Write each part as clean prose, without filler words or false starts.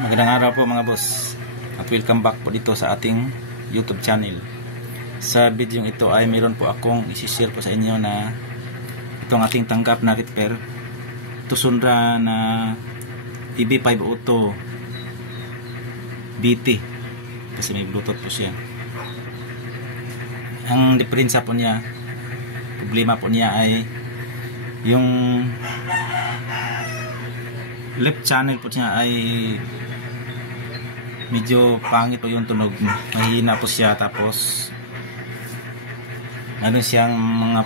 Magandang araw po mga boss at welcome back po dito sa ating YouTube channel. Sa video ito ay mayroon po akong isi-share po sa inyo na itong ating tanggap na repair Tusundra na EB5 Auto BT kasi may Bluetooth po siya. Ang diferensya po niya, problema po niya ay yung left channel po niya ay medyo pangit po yung tunog, mahina po siya, tapos meron siyang mga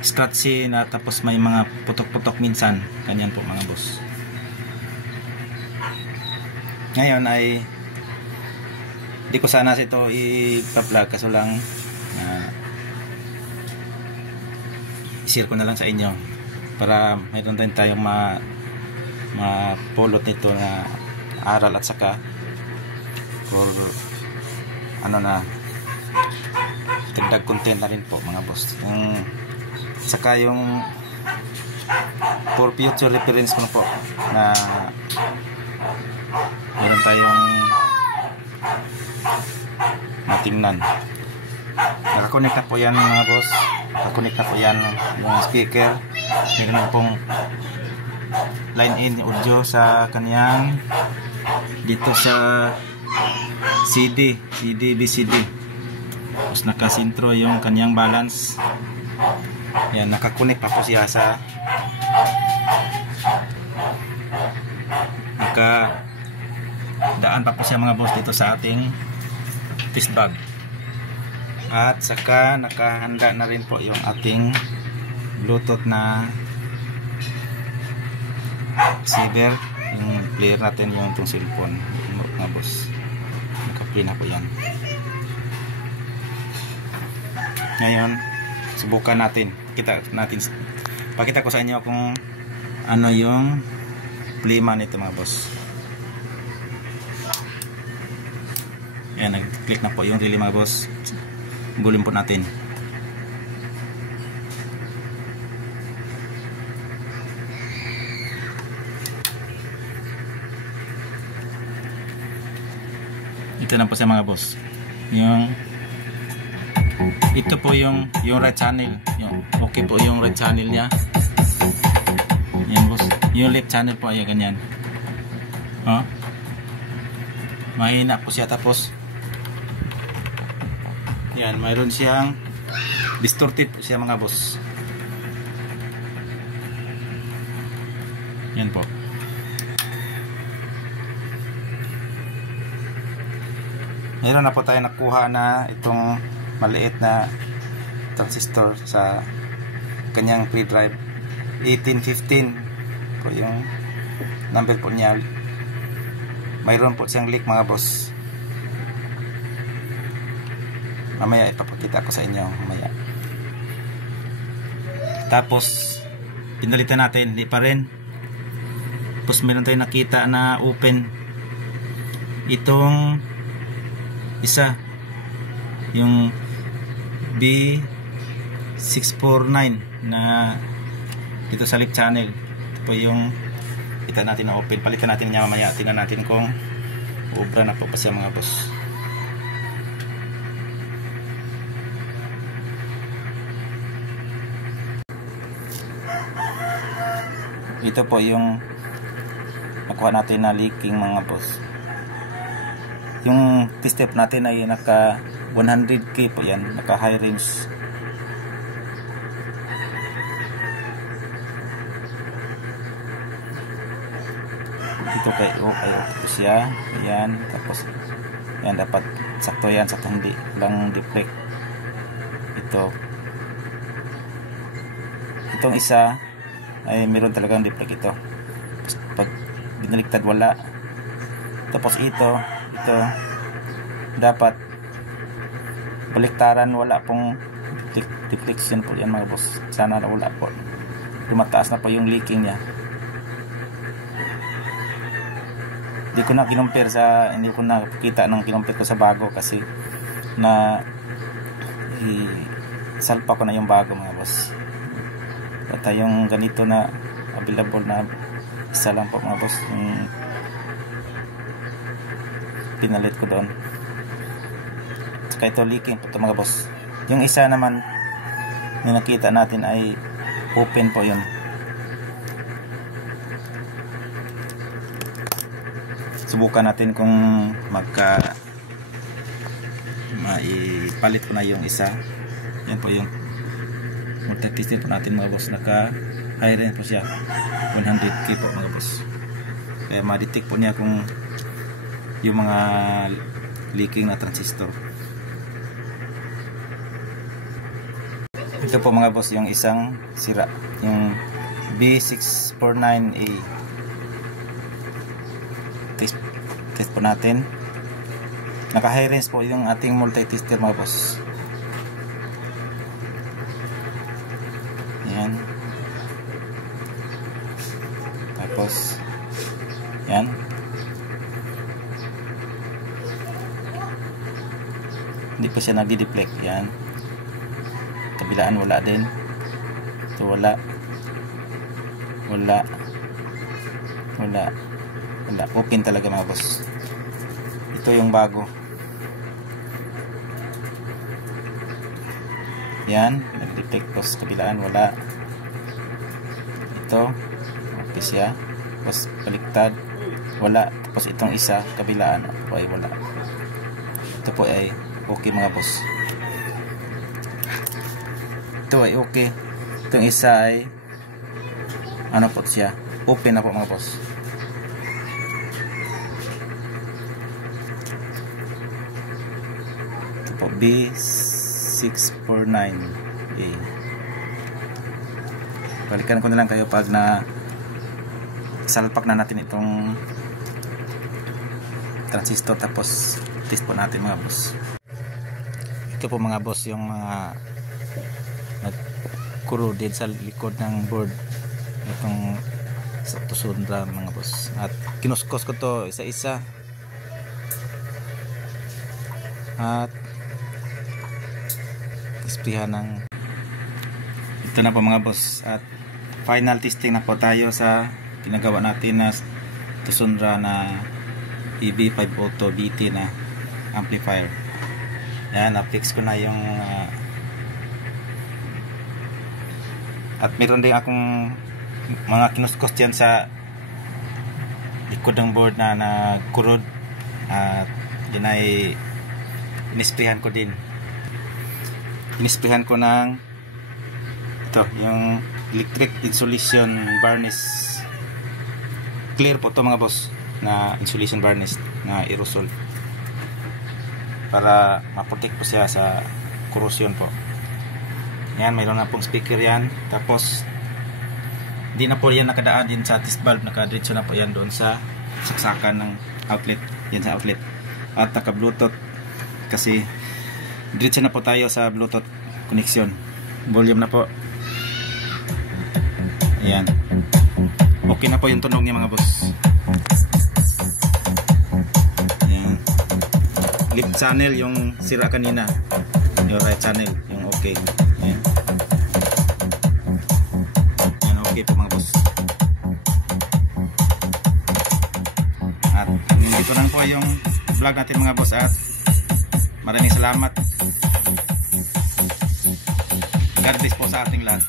scratchy na, tapos may mga putok-putok minsan, ganyan po mga boss. Ngayon ay di ko sana ito i-vlog, kaso lang i-share ko na lang sa inyo para mayroon din tayong mapulot nito na aral at saka for ano na tindag content na rin po mga boss. Saka yung for future reference mo po na meron tayong matingnan. Nakakonect na po yan mga boss, nakakonect na po yan yung speaker. Meron na pong line in audio sa kanyang dito sa CD BCD, tapos nakasintro yung kanyang balance. Yan, nakakonect pa po siya sa daan pa po siya mga boss dito sa ating test bag. At saka nakahanda na rin po yung ating Bluetooth na receiver, yung player natin, yung itong cellphone mga boss. Naka-play na po yan. Ngayon subukan natin, pakita ko sa inyo kung ano yung playman nito mga boss. Ayan, nag-click na po yung relay mga boss. Gulin po natin. Ito na po sa mga boss. Ito po yung right channel. Okay po yung right channel niya. Yan boss. Yung left channel po ay ganyan. Mahina po siya, tapos yan, mayroon siyang distorted po siya mga boss. Yan po. Mayroon na po tayo nakuha na itong maliit na transistor sa kanyang pre-drive. 1815 po yung number po niya. Mayroon po siyang leak mga boss. Mamaya ipapakita ko sa inyo mamaya. Tapos pinalitan natin, hindi pa rin. Tapos meron tayong nakita na open itong isa, yung B649 na dito sa left channel. Ito po yung kita natin na open. Palitan natin niya mamaya. Tingnan natin kung ubra na po pa siya mga boss. Ito po yung nakuha natin na leaking mga boss. Yung test step natin ay naka 100K po yan, naka high range. Ito kay okay po siya. Ayan, tapos yan, dapat sakto yan, sakto, hindi lang deflect. Itong isa ay meron talagang deflect ito. Pag binaliktad wala. Tapos ito dapat baliktaran, wala pong deflection po yan mga boss. Sana wala po, lumataas na po yung leaking niya. Hindi ko na nakita ng kinumpir ko sa bago kasi na salpa ko na yung bago mga boss. At yung ganito na available na Isa lang po mga boss yung pinalit ko doon. Saka ito leaking po ito mga boss. Yung isa naman na nakita natin ay open po yun. Subukan natin kung maipalit ko na yung isa. Yan po yung multi-testing po natin mga boss. Naka high range po siya, 100k po mga boss. Kaya ma-detect po niya kung yung mga leaking na transistor. Ito po mga boss yung isang sira, yung B649A. Test po natin. Naka high range po yung ating multi-tester mga boss. Yan. Tapos yan. Hindi pa siya nagdi-deflect. Yan. Kabilaan wala din. Ito wala. Wala. Open talaga mga boss. Ito yung bago. Yan. Nag-deflect po sa kabilaan wala. Ito. Okay siya. Tapos baliktad. Wala. Tapos itong isa kabilaan ay wala. Ito po ay okay mga boss. Ito ay okay. Itong isa ay ano po siya, open na po mga boss. Ito po B649A. Balikan ko na lang kayo pag na salpak na natin itong transistor, tapos test po natin mga boss. Ito po mga boss yung mga corroded sa likod ng board, itong sa tusundra mga boss, at kinuskos ko to isa-isa at isprihan ng ito na po mga boss. At final testing na po tayo sa ginagawa natin na tusundra na EB502 BT na amplifier. Yan, na-fix ko na yung at meron din akong mga kinuskos dyan sa likod ng board na nagkurod, at yun ay inisprihan ko din. Inisprihan ko ng ito, yung electric insulation varnish. Clear po to mga boss, na insulation varnish na aerosol, para ma-protect po siya sa corrosion po. Yan, mayroon na pong speaker yan. Tapos di na po yan nakadaan din sa test valve, nakadiretso na po yan doon sa saksakan ng outlet, yan sa outlet, at naka bluetooth kasi diretso na po tayo sa bluetooth connection. Volume na po. Ayan, okay na po yung tunog niya mga boss. Ayan, left channel yung sira kanina, yung right channel yung okay. Ayan, okay po mga boss. At dito lang po yung vlog natin mga boss, at maraming salamat. God bless po sa ating lahat.